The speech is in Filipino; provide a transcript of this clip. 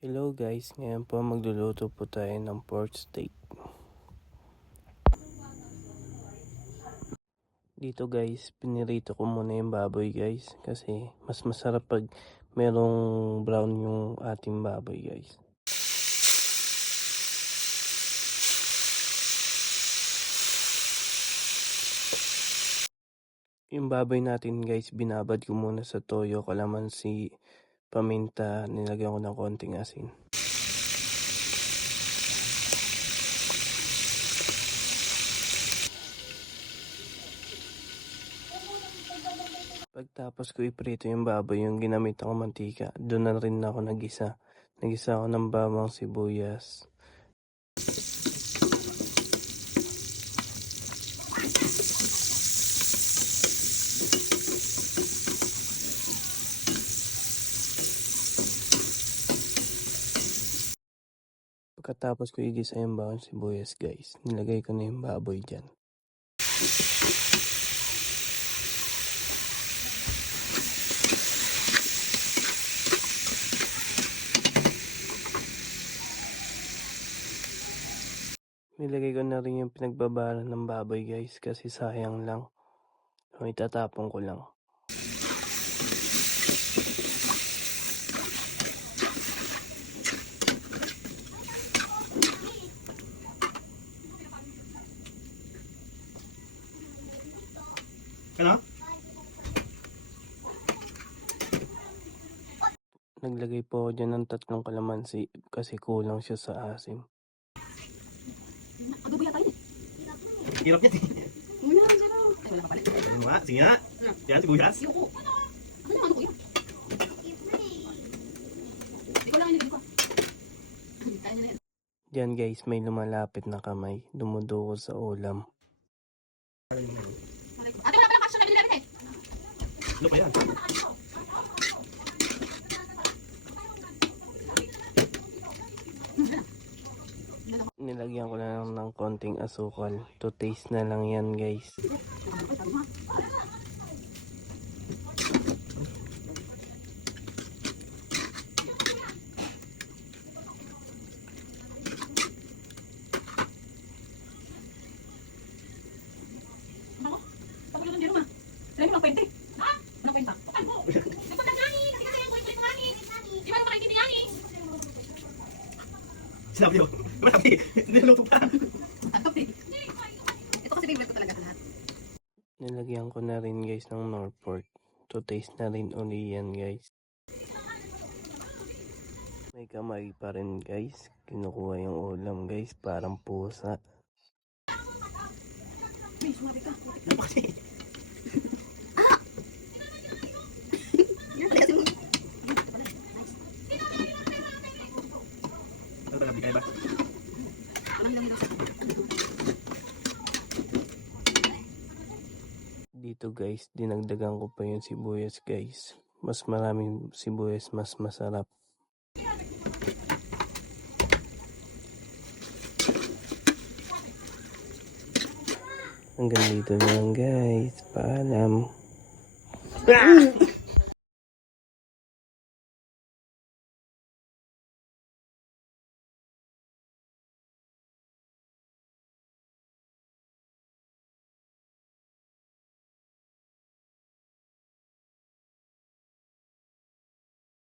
Hello guys, ngayon po magluluto po tayo ng pork steak. Dito guys, pinirito ko muna yung baboy guys kasi mas masarap pag merong brown yung ating baboy guys. Yung baboy natin guys, binabad ko muna sa toyo, kalamansi, paminta, nilagyan ko ng konting asin. Pagtapos ko iprito yung baboy, yung ginamit akong mantika, doon na rin ako nagisa. Nagisa ako ng bawang, sibuyas. Pagkatapos ko igisa yung bawang sibuyas guys, nilagay ko na yung baboy dyan. Nilagay ko na rin yung pinagbabaran ng baboy guys kasi sayang lang. So itatapon ko lang. Ano? Naglagay po ako dyan ng 3 kalamansi kasi kulang siya sa asim. Adobo yata yun eh. Hirap yan eh. Wala, wala. Ay, wala pa pala. Ano nga? Sige nga. Yan, sibuyas. Ayoko. Ano naman ko yun? Di ko lang inilagay ko. Kaya nyo na yan. Dyan guys, may lumalapit na kamay, dumuduko sa ulam. Ate, wala palang kasya na binili namin eh. Ano pa yan? Nilagyan ko na lang ng konting asukal. To taste na lang yan guys. Ako? Tapos yun ang dito ma. Sila mo lang kwente. Ha? Walang kwenta. Ay mo. Nagpunta nga ni. Kasi yung kwento nga ni. Di ba naman makaintindi nga ni? Sinabi yun. Marami. Niluto pa. Ang top eh. Ito kasi favorite ko talaga sa lahat. Nilagyan ko na rin guys ng nor pork. To taste na rin uli yan guys. May kamay pa rin guys. Kinukuha yung ulam guys. Parang pusa. May sumabi ka. Ano pa kasi? Yan pala kasi mo. Ano ba nabigay ba? Walang hilang hilang. Dito guys, dinagdagan ko pa yung sibuyas guys. Mas maraming sibuyas, mas masarap. Hanggang dito na lang guys. Paalam.